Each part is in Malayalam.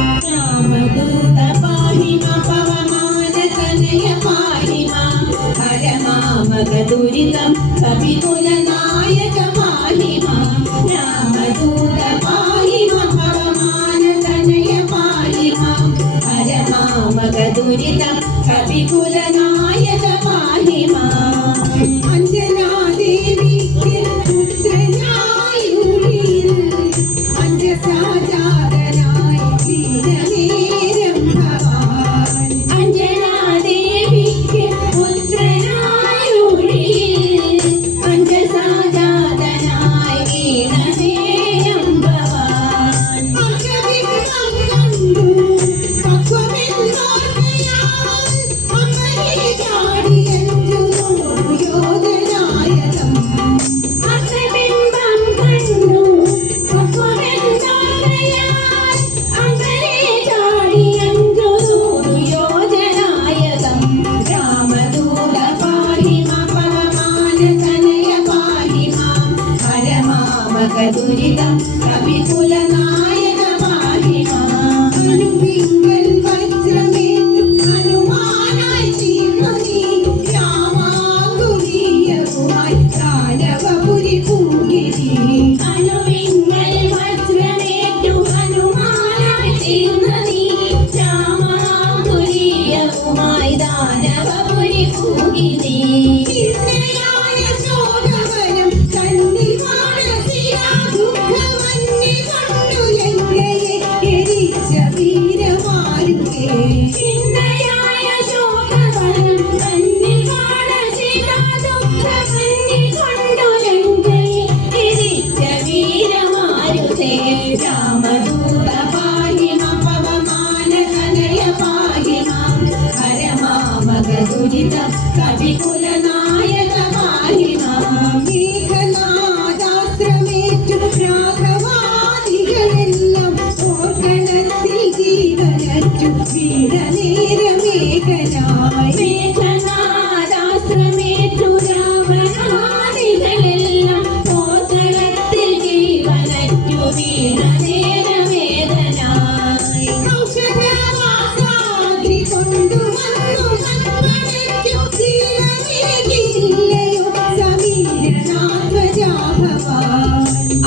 रामदूत पाहि मा पवमान तनय पाहि मा हर मामक दुरितं कपिकुलनायक पाहि मा रामदूत पाहि मा पवमान तनय पाहि मा हर मामक दुरितं कपिकुलनायक पाहि मा अंजना देवी के पुत्रनाय उरिल अंजसाजादनाय वीरनेरं भवान् अंजनादेवी के पुत्रनाय उरिल अंजसाजादनाय वीरनेरं भवान् अग्रविक्रम कण्डु पक्वमेन्नोर्मयान् अमरे चाडियन्तु योधनायकम् अग्रबिम्बं कण्डु पक्वमेन्नोर्मयान् अमरे चाडियन्तु योधनायकम् रामदूत पाहि मा पवमान तनय पाहि मां हर मामक दुरितं कपिकुलनायक पाहि माम् अनुविङ्गल वज्रमेतु हनुमानाय चीर्णुनि രാമാങ്കുലീയവുമായി ദാനവപുരി പൂകിരി അനുവിങ്ങൽ വജ്രമേറ്റു ഹനുമാനായി തീർന്നീ രാമാങ്കുലീയവുമായി ദാനവപുരി പൂകിരി ചിന്തയായ ശോകവനം തന്നിൽ മാനസിയാ ദുഃഖമന്നി കണ്ടു ലങ്കയെ എരിച്ച വീരമാരുകേ ചിന്തയായ ശോകവനം തന്നിൽ മാനസിയാ ദുഃഖമന്നി കണ്ടു ലങ്കയെ എരിച്ച വീരമാരുകേ രാമദൂത പാഹി മാം പവമാന തനയ പാഹി മാം ഹര മാമക ദുരിതം കപികുലനായക പാഹി മാം മേഘനാദാസ്ത്രമേറ്റു രാഘവാദികളെല്ലാം ഓർക്കണത്തിൽ ജീവനറ്റു വീരനേരമേഘനായി മേഘനാദാസ്ത്രമേറ്റു രാവണാദികളെല്ലാം ഓർക്കണത്തിൽ ജീവനറ്റു വീരനേരമേഘനായി ഔഷധവാസാദ്രി കൊണ്ടുവന്നു കൺമണയ്ക്കു ജീവനേകില്ലയോ സമീരനാത്മജാ ഭവാൻ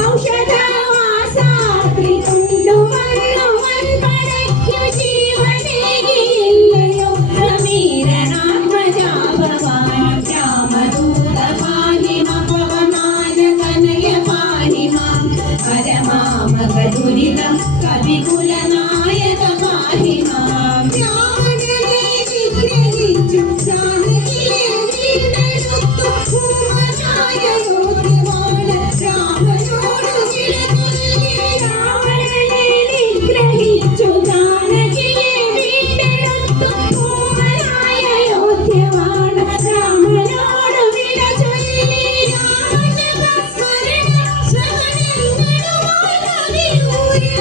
ഔഷധവാസാദ്രി കൊണ്ടുവന്നു കൺമണയ്ക്കു ജീവനേകില്ലയോ സമീരനാത്മജാ ഭവാൻ രാമദൂത പാഹി മാ പവമാന തനയ പാഹി മാം ഹര മാമക ദുരിതം കപികുലനായക പാഹി മാം രാവണനെ നിഗ്രഹിച്ചു ജാനകിയെ വീണ്ടെടുത്തു ഭൂമനായ യോധ്യവാണ രാമനോടു വിട നൽകി രാവണനെ നിഗ്രഹിച്ചു ജാനകിയെ വീണ്ടെടുത്തു ഭൂമനായ യോധ്യവാണ രാമനോടു വിട ചൊല്ലി രാമജപസ്മരണ ശ്രവണങ്ങളുമായി കവിയൂരിൽ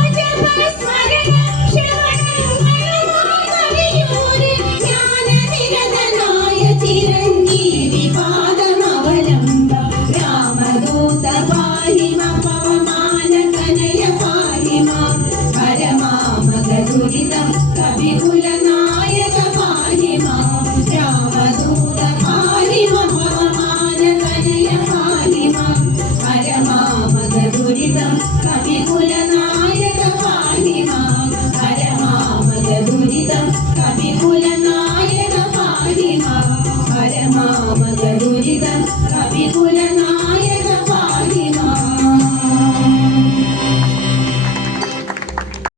രാമജപസ്മരണ ശ്രവണങ്ങളുമായി കവിയൂരിൽ ജ്ഞാനനിരതനായ ചിരഞ്ജീവി പാദമവലംബ രാമദൂത പാഹി മാം പവമാന തനയ പാഹി മാം ഹര മാമക ദുരിതം കപികുലനായക പാഹി മാം രാമദൂത പാഹി മാം പവമാന തനയ പാഹി മാം ഹര മാമക ദുരിതം കപികുലനായക പാഹി മാം ഹര മാമക ദുരിതം കപികുലനായക പാഹി മാം ഹര മാമക ദുരിതം കപികുലനായക